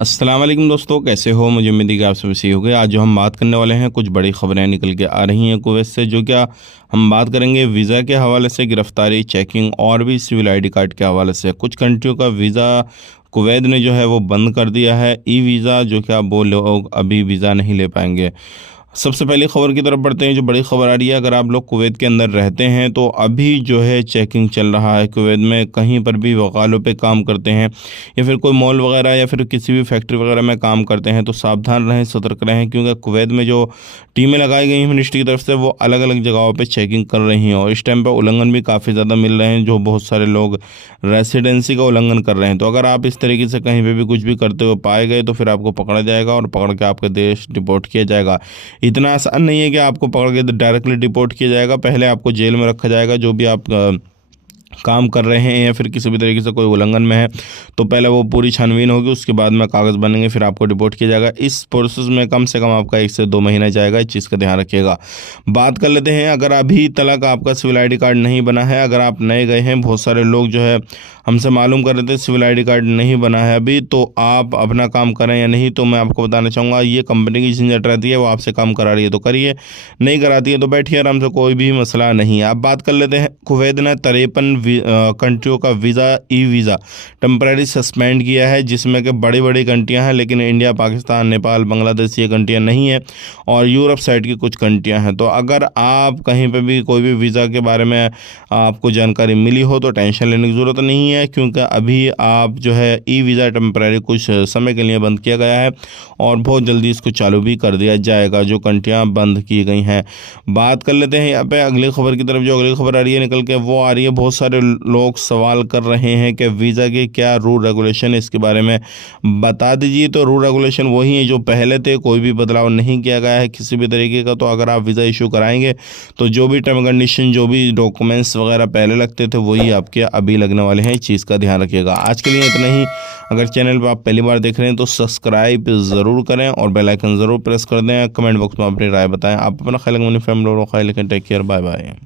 अस्सलाम वालेकुम दोस्तों, कैसे हो? मुझे उम्मीद है कि आप सब सही हो गए। आज जो हम बात करने वाले हैं, कुछ बड़ी खबरें निकल के आ रही हैं कुवैत से। जो क्या हम बात करेंगे वीज़ा के हवाले से, गिरफ्तारी, चेकिंग और भी सिविल आईडी कार्ड के हवाले से। कुछ कंट्रियों का वीज़ा कुवैत ने जो है वो बंद कर दिया है। ई वीज़ा जो क्या वो लोग अभी वीज़ा नहीं ले पाएंगे। सबसे पहली खबर की तरफ बढ़ते हैं। जो बड़ी खबर आ रही है, अगर आप लोग कुवैत के अंदर रहते हैं तो अभी जो है चेकिंग चल रहा है कुवैत में। कहीं पर भी वकालों पे काम करते हैं या फिर कोई मॉल वगैरह या फिर किसी भी फैक्ट्री वगैरह में काम करते हैं तो सावधान रहें, सतर्क रहें, क्योंकि कुवैत में जो टीमें लगाई गई हैं मिनिस्ट्री की तरफ से वो अलग अलग जगहों पर चेकिंग कर रही हैं। और इस टाइम पर उल्लंघन भी काफ़ी ज़्यादा मिल रहे हैं, जो बहुत सारे लोग रेसिडेंसी का उल्लंघन कर रहे हैं। तो अगर आप इस तरीके से कहीं पर भी कुछ भी करते हुए पाए गए तो फिर आपको पकड़ा जाएगा और पकड़ के आपके देश डिपोर्ट किया जाएगा। इतना आसान नहीं है कि आपको पकड़ के डायरेक्टली डिपोर्ट किया जाएगा। पहले आपको जेल में रखा जाएगा। जो भी आप काम कर रहे हैं या फिर किसी भी तरीके से कोई उल्लंघन में है तो पहले वो पूरी छानबीन होगी, उसके बाद में कागज़ बनेंगे, फिर आपको डिपोर्ट किया जाएगा। इस प्रोसेस में कम से कम आपका 1 से 2 महीना जाएगा। इस चीज़ का ध्यान रखिएगा। बात कर लेते हैं, अगर अभी तक आपका सिविल आईडी कार्ड नहीं बना है, अगर आप नए गए हैं, बहुत सारे लोग जो है हमसे मालूम कर रहे थे सिविल आईडी कार्ड नहीं बना है अभी, तो आप अपना काम करें या नहीं। तो मैं आपको बताना चाहूँगा, ये कंपनी की झंझट रहती है, वो आपसे काम करा रही है तो करिए, नहीं कराती है तो बैठिए आराम से, कोई भी मसला नहीं है। अब बात कर लेते हैं, कुवैत ने 53 कंट्रियों का visa e visa temporary suspend किया है, जिसमें कि बड़ी बड़ी कंट्रियां हैं, लेकिन इंडिया, पाकिस्तान, नेपाल, बांग्लादेश ये कंट्रियां नहीं हैं और यूरोप साइड की कुछ कंट्रियां हैं। तो अगर आप कहीं पे भी कोई भी वीज़ा के बारे में आपको जानकारी मिली हो तो टेंशन लेने की ज़रूरत नहीं है, क्योंकि अभी आप जो है ई वीज़ा टेम्परेरी कुछ समय के लिए बंद किया गया है और बहुत जल्दी इसको चालू भी कर दिया जाएगा, जो कंट्रियाँ बंद की गई हैं। बात कर लेते हैं यहाँ पे अगली खबर की तरफ। जो अगली खबर आ रही है निकल के वो आ रही है, बहुत सारे लोग सवाल कर रहे हैं कि वीज़ा के क्या रूल रेगुलेशन है, इसके बारे में बता दीजिए। तो रूल रेगुलेशन वही है जो पहले थे, कोई भी बदलाव नहीं किया गया है किसी भी तरीके का। तो अगर आप वीज़ा इशू कराएंगे तो जो भी टर्म कंडीशन, जो भी डॉक्यूमेंट्स वगैरह पहले लगते थे वही आपके अभी लगने वाले हैं। इस चीज़ का ध्यान रखिएगा। आज के लिए इतना ही। अगर चैनल पर आप पहली बार देख रहे हैं तो सब्सक्राइब ज़रूर करें और बेल आइकन ज़रूर प्रेस कर दें। कमेंट बॉक्स में अपनी राय बताएं। आप अपना ख्याल, फैमिली और ख्याल, टेक केयर, बाय बाय।